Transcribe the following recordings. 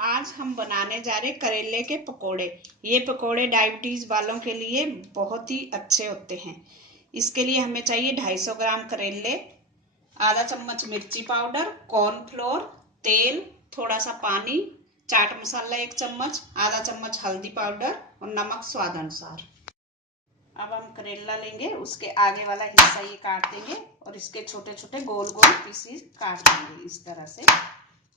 आज हम बनाने जा रहे करेले के पकोड़े। ये पकोड़े डायबिटीज वालों के लिए बहुत ही अच्छे होते हैं। इसके लिए हमें चाहिए 250 ग्राम करेले, आधा चम्मच मिर्ची पाउडर, कॉर्नफ्लोर, तेल, थोड़ा सा पानी, चाट मसाला 1 चम्मच, आधा चम्मच हल्दी पाउडर और नमक स्वाद अनुसार। अब हम करेला लेंगे, उसके आगे वाला हिस्सा ये काट देंगे और इसके छोटे छोटे गोल गोल पीसेस काट लेंगे। इस तरह से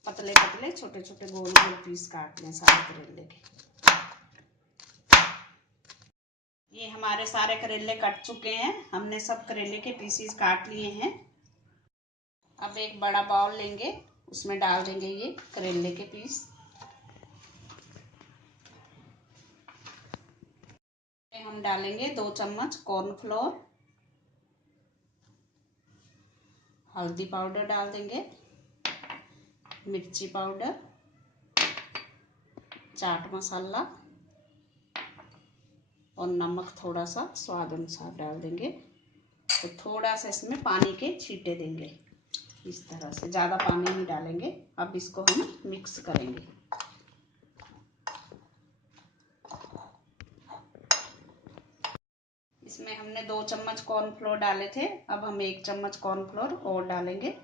पतले पतले छोटे छोटे गोल गोल पीस काट लें सारे करेले के। ये हमारे सारे करेले कट चुके हैं, हमने सब करेले के पीसेस काट लिए हैं। अब एक बड़ा बाउल लेंगे, उसमें डाल देंगे ये करेले के पीस। हम डालेंगे 2 चम्मच कॉर्नफ्लोर, हल्दी पाउडर डाल देंगे, मिर्ची पाउडर, चाट मसाला और नमक थोड़ा सा स्वाद अनुसार डाल देंगे। तो थोड़ा सा इसमें पानी के छींटे देंगे, इस तरह से, ज़्यादा पानी नहीं डालेंगे। अब इसको हम मिक्स करेंगे। इसमें हमने 2 चम्मच कॉर्नफ्लोर डाले थे, अब हम 1 चम्मच कॉर्नफ्लोर और डालेंगे।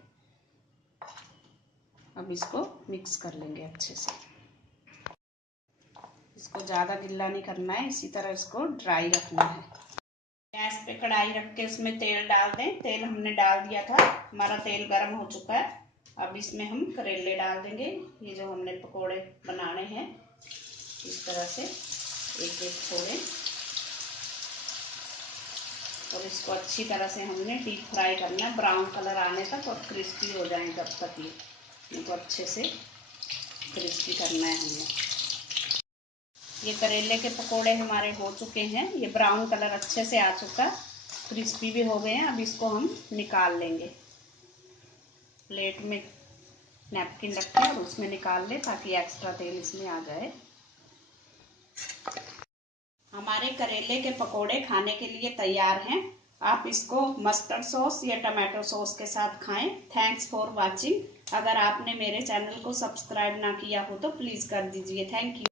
अब इसको मिक्स कर लेंगे अच्छे से। इसको ज़्यादा गिल्ला नहीं करना है, इसी तरह इसको ड्राई रखना है। गैस पे कढ़ाई रख के उसमें तेल डाल दें। तेल हमने डाल दिया था, हमारा तेल गर्म हो चुका है। अब इसमें हम करेले डाल देंगे, ये जो हमने पकोड़े बनाने हैं। इस तरह से एक एक छोड़े और इसको अच्छी तरह से हमने डीप फ्राई करना है, ब्राउन कलर आने तक और क्रिस्पी हो जाए जब तक। ये इनको अच्छे से क्रिस्पी करना है हमने। ये करेले के पकोड़े हमारे हो चुके हैं, ये ब्राउन कलर अच्छे से आ चुका है, क्रिस्पी भी हो गए हैं। अब इसको हम निकाल लेंगे। प्लेट में नैपकिन रखें और उसमें निकाल लें ताकि एक्स्ट्रा तेल इसमें आ जाए। हमारे करेले के पकोड़े खाने के लिए तैयार हैं। आप इसको मस्टर्ड सॉस या टमाटो सॉस के साथ खाएं। Thanks for watching. अगर आपने मेरे चैनल को सब्सक्राइब ना किया हो तो प्लीज़ कर दीजिए। Thank you.